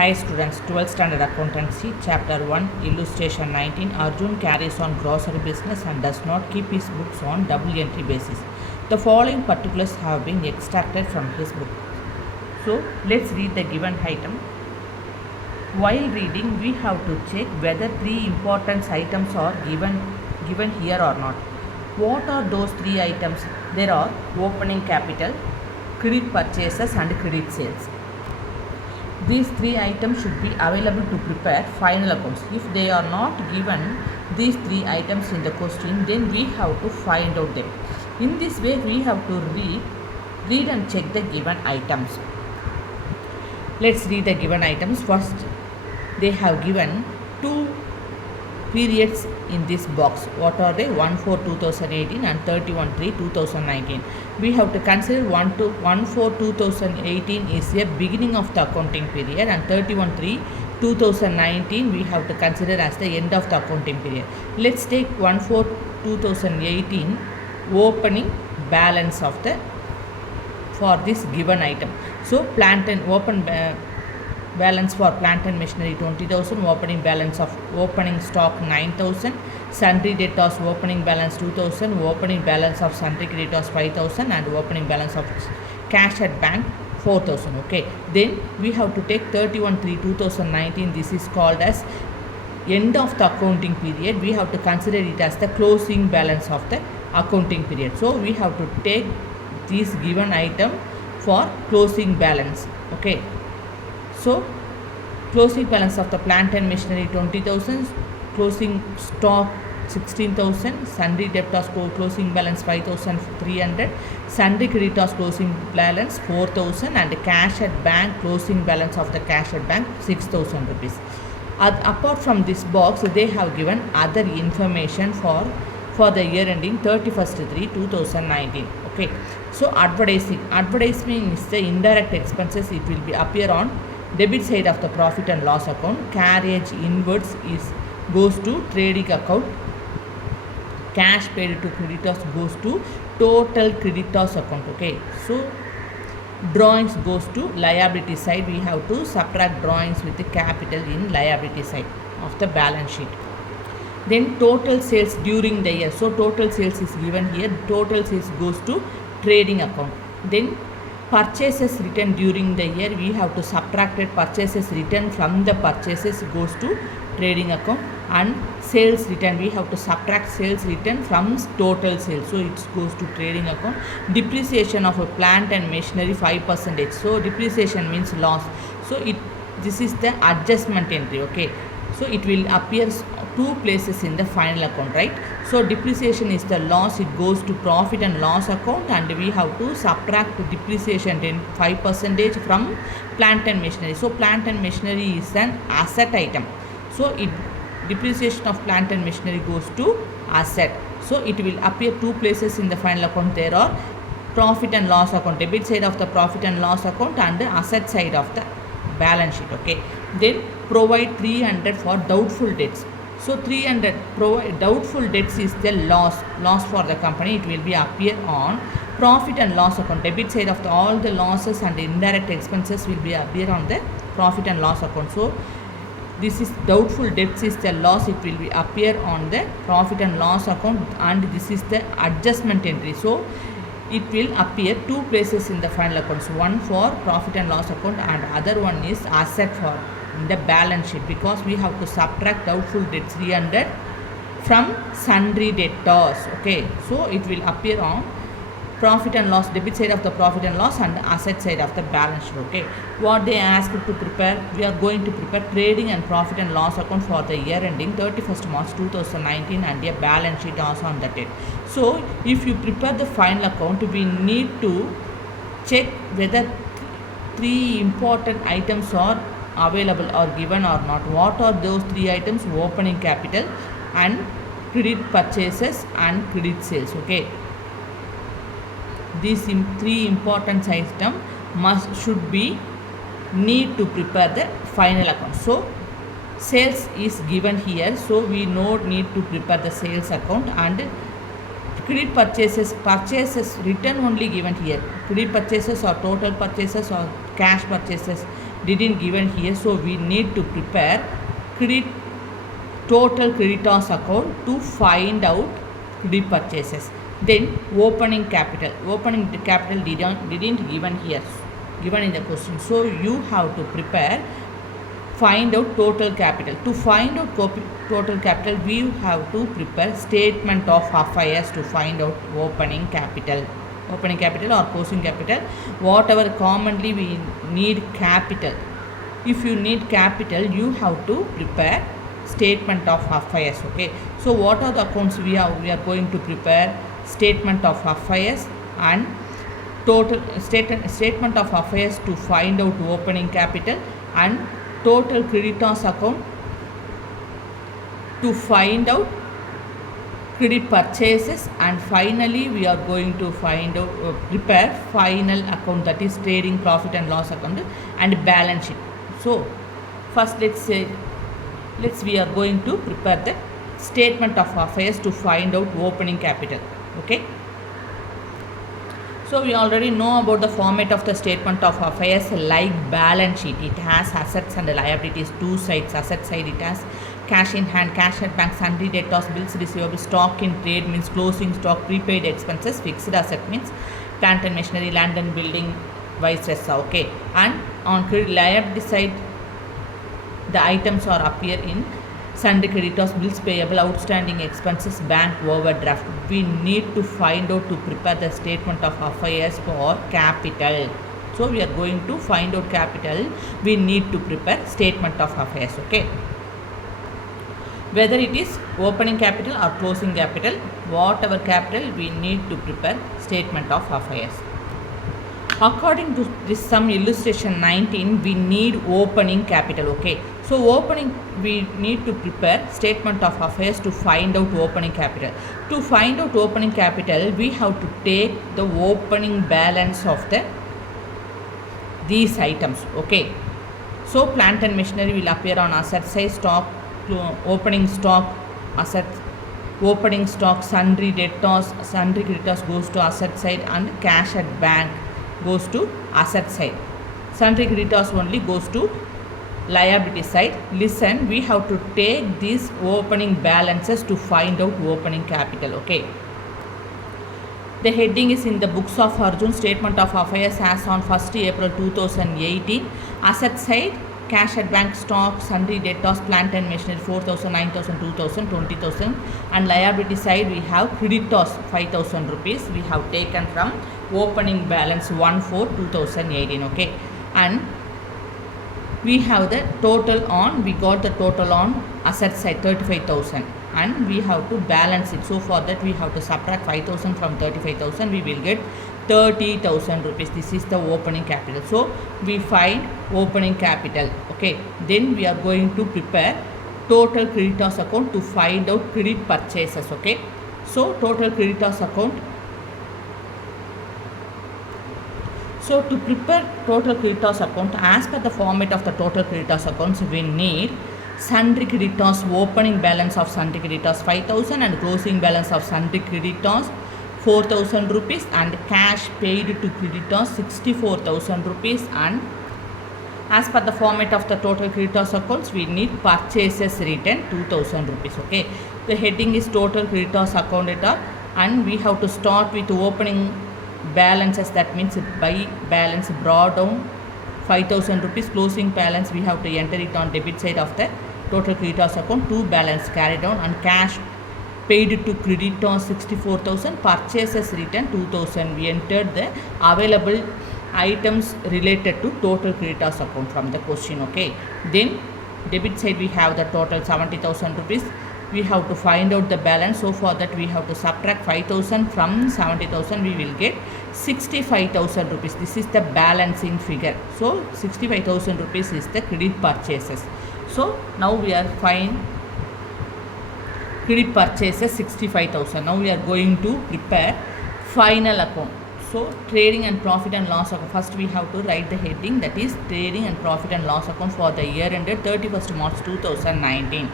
Hi students, 12th standard accountancy, chapter 1, illustration 19. Arjun carries on grocery business and does not keep his books on double entry basis. The following particulars have been extracted from his book. So let's read the given item. While reading, we have to check whether three important items are given here or not. What are those three items? There are opening capital, credit purchases and credit sales. These three items should be available to prepare final accounts. If they are not given these three items in the question, then we have to find out them. In this way, we have to read and check the given items. Let's read the given items. First, they have given two periods in this box. What are they? 1/4/2018 and 31/3/2019. We have to consider 1/4/2018 is a beginning of the accounting period, and 31/3/2019 we have to consider as the end of the accounting period. Let's take 1/4/2018 opening balance of the for this given item. So plant and balance for plant and machinery 20,000, opening balance of opening stock 9,000, sundry debtors opening balance 2,000, opening balance of sundry creditors 5,000, and opening balance of cash at bank 4,000. Okay, then we have to take 31/3/2019. This is called as end of the accounting period. We have to consider it as the closing balance of the accounting period. So we have to take this given item for closing balance. Okay, so closing balance of the plant and machinery 20,000, closing stock 16,000, sundry debtors closing balance 5,300, sundry creditors closing balance 4,000, and cash at bank closing balance of the cash at bank 6,000 rupees. Apart from this box, they have given other information for the year ending 31/3/2019. Okay, so advertising is the indirect expenses. It will be appear on debit side of the profit and loss account. Carriage inwards goes to trading account. Cash paid to creditors goes to total creditors account. Okay, so drawings goes to liability side. We have to subtract drawings with the capital in liability side of the balance sheet. Then total sales during the year. So total sales is given here. Total sales goes to trading account. Then purchases written during the year, we have to subtract purchases written from the purchases goes to trading account, and sales written, we have to subtract sales written from total sales, so it goes to trading account. Depreciation of a plant and machinery 5%. So depreciation means loss, so this is the adjustment entry. Okay, so it will appear two places in the final account, right? So depreciation is the loss, it goes to profit and loss account, and we have to subtract depreciation in 5% from plant and machinery. So plant and machinery is an asset item, so depreciation of plant and machinery goes to asset. So it will appear two places in the final account. There are profit and loss account, debit side of the profit and loss account, and the asset side of the balance sheet. Okay, then provide 300 for doubtful debts. So 300 provide doubtful debts is the loss for the company. It will be appear on profit and loss account. Debit side of all the losses and indirect expenses will be appear on the profit and loss account. So this is doubtful debts is the loss. It will be appear on the profit and loss account, and this is the adjustment entry. So it will appear two places in the final accounts. One for profit and loss account, and other one is asset for in the balance sheet, because we have to subtract doubtful debts 300 from sundry debtors. Okay, so it will appear on profit and loss, debit side of the profit and loss, and asset side of the balance sheet. Okay, what they asked to prepare, we are going to prepare trading and profit and loss account for the year ending 31st March 2019, and a balance sheet also on that date. So if you prepare the final account, we need to check whether three important items are available or given or not. What are those three items? Opening capital, and credit purchases, and credit sales. Okay, these three important items should be need to prepare the final account. So sales is given here, so we need to prepare the sales account, and credit purchases written only given here. Credit purchases or total purchases or cash purchases, didn't given here, so we need to prepare credit total creditors account to find out credit purchases. Then opening capital didn't given here, given in the question, so you have to prepare find out total capital. To find out total capital, we have to prepare statement of affairs to find out opening capital or closing capital, whatever commonly we need capital. If you need capital, you have to prepare statement of affairs. Okay, so what are the accounts we are going to prepare? Statement of affairs and total statement of affairs to find out opening capital, and total creditors account to find out credit purchases, and finally we are going to find out prepare final account, that is trading profit and loss account and balance sheet. So first we are going to prepare the statement of affairs to find out opening capital. Okay, so we already know about the format of the statement of affairs. Like balance sheet, it has assets and liabilities, two sides. Asset side, it has cash in hand, cash at bank, sundry debtors, bills receivable, stock in trade means closing stock, prepaid expenses, fixed asset means plant and machinery, land and building, vice versa. Okay, and on liability side, the items are appear in sundry creditors, bills payable, outstanding expenses, bank overdraft. We need to find out to prepare the statement of affairs for capital. So we are going to find out capital, we need to prepare statement of affairs. Okay, whether it is opening capital or closing capital, whatever capital, we need to prepare statement of affairs. According to this sum illustration 19, we need opening capital. Okay, so opening, we need to prepare statement of affairs to find out opening capital. To find out opening capital, we have to take the opening balance of these items. Okay, so plant and machinery will appear on asset side, stock, opening stock, assets, opening stock, sundry debtors, sundry creditors goes to asset side, and cash at bank goes to asset side. Sundry creditors only goes to liability side. Listen, we have to take these opening balances to find out opening capital. Okay, the heading is in the books of Arjun, statement of affairs as on 1st April 2018. Asset side, cash at bank, stock, sundry debtors, plant and machinery 4,000, 9,000, 2,000, 20,000, and liability side we have creditors 5,000 rupees. We have taken from opening balance 1/4/2018. Okay, and we have the total on, we got the total on asset side 35,000, and we have to balance it. So for that we have to subtract 5,000 from 35,000, we will get 30,000 rupees. This is the opening capital. So we find opening capital. Okay, then we are going to prepare total creditors account to find out credit purchases. Okay, so total creditors account. So to prepare total creditors account, as per the format of the total creditors accounts, we need sundry creditors opening balance of sundry creditors 5,000 and closing balance of sundry creditors 4,000 rupees, and cash paid to creditors 64,000 rupees. And as per the format of the total creditors accounts, we need purchases written 2,000 rupees. Okay, the heading is total creditors account data, and we have to start with opening balances, that means by balance brought down 5,000 rupees. Closing balance we have to enter it on debit side of the total creditors account. Two balance carried down, and cash paid to creditors 64,000, purchases written 2,000. We entered the available items related to total creditors account from the question. Okay, then debit side we have the total 70,000 rupees. We have to find out the balance. So for that we have to subtract 5,000 from 70,000. We will get 65,000 rupees. This is the balancing figure. So 65,000 rupees is the credit purchases. So now we are find credit purchases 65,000. Now we are going to prepare final account. So trading and profit and loss account. First we have to write the heading, that is trading and profit and loss account for the year ended 31st March 2019.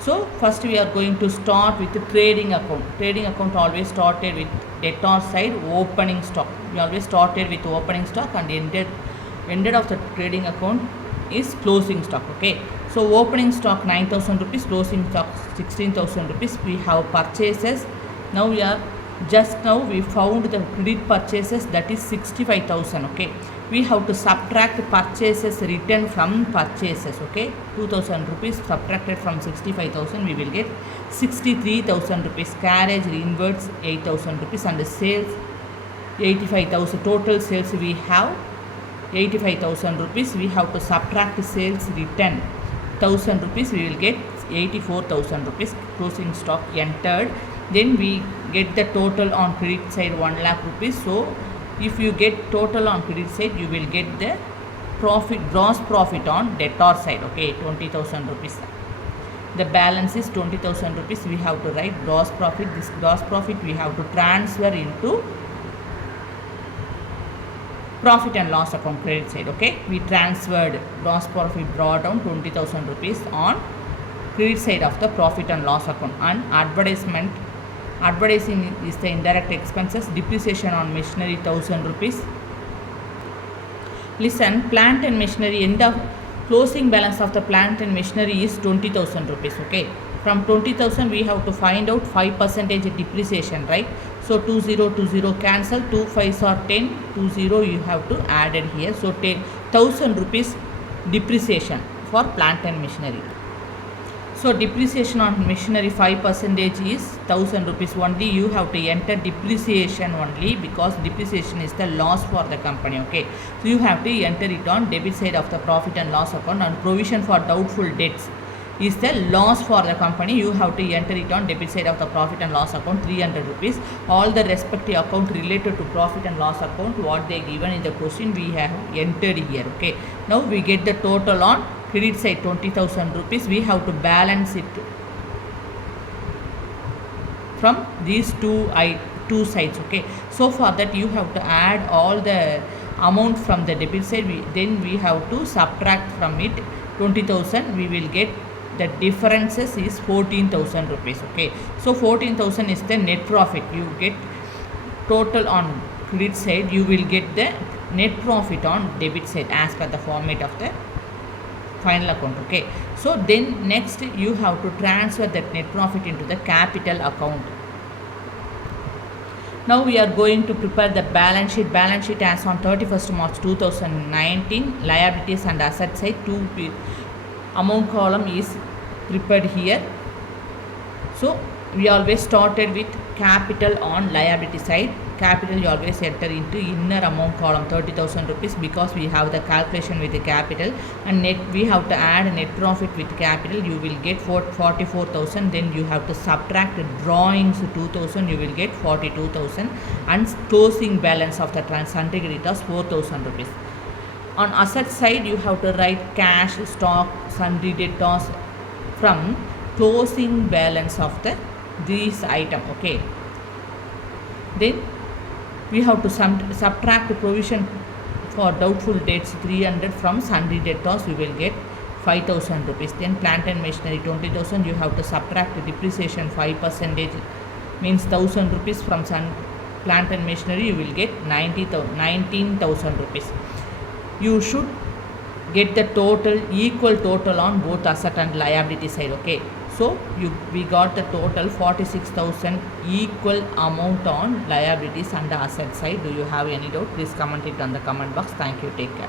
So first we are going to start with the trading account. Trading account always started with debtor side opening stock. We always started with opening stock and ended of the trading account is closing stock. Okay, so opening stock 9,000 rupees, closing stock 16,000 rupees. We have purchases. Now we found the credit purchases, that is 65,000. Okay, we have to subtract purchases written from purchases. Okay, 2,000 rupees subtracted from 65,000, we will get 63,000 rupees. Carriage inwards 8,000 rupees, and the sales 85,000. Total sales we have 85,000 rupees. We have to subtract sales written 1,000 rupees, we will get 84,000 rupees. Closing stock entered. Then we get the total on credit side 1 lakh rupees. So if you get total on credit side, you will get the profit, gross profit on debtor side. Okay, 20,000 rupees. The balance is 20,000 rupees. We have to write gross profit. This gross profit we have to transfer into profit and loss account credit side. Okay, we transferred gross profit, brought down 20,000 rupees on credit side of the profit and loss account. And advertising is the indirect expenses. Depreciation on machinery 1,000 rupees. Listen, plant and machinery, end of closing balance of the plant and machinery is 20,000 rupees. Okay, from 20,000 we have to find out 5% depreciation, right? So 20 cancel, 2 5s are 10, 20 you have to add it here. So 10,000 rupees depreciation for plant and machinery. So depreciation on machinery 5% is 1,000 rupees only. You have to enter depreciation only, because depreciation is the loss for the company. Okay, so you have to enter it on debit side of the profit and loss account. And provision for doubtful debts is the loss for the company. You have to enter it on debit side of the profit and loss account, 300 rupees. All the respective account related to profit and loss account, what they given in the question, we have entered here. Okay, now we get the total on credit side 20,000 rupees. We have to balance it from these two sides. Okay, so for that you have to add all the amount from the debit side. Then we have to subtract from it 20,000. We will get the differences is 14,000 rupees. Okay, so 14,000 is the net profit. You get total on credit side, you will get the net profit on debit side as per the format of the final account. Okay, so then next you have to transfer that net profit into the capital account. Now we are going to prepare the balance sheet. Balance sheet as on 31st March 2019. Liabilities and asset side, amount column is prepared here. So we always started with capital on liability side. Capital you always enter into inner amount column 30,000 rupees, because we have the calculation with the capital. And net we have to add net profit with capital. You will get 44,000. Then you have to subtract drawings 2,000. You will get 42,000. And closing balance of the sundry creditors 4,000 rupees. On asset side you have to write cash, stock, sundry debtors from closing balance of these item. Okay, then we have to subtract provision for doubtful debts 300 from sundry debtors. We will get 5,000 rupees. Then plant and machinery 20,000. You have to subtract depreciation 5%, means 1,000 rupees from plant and machinery. You will get 19,000 rupees. You should get the total, equal total on both asset and liability side. Okay, so we got the total 46,000 equal amount on liabilities and the asset side. Do you have any doubt? Please comment it on the comment box. Thank you. Take care.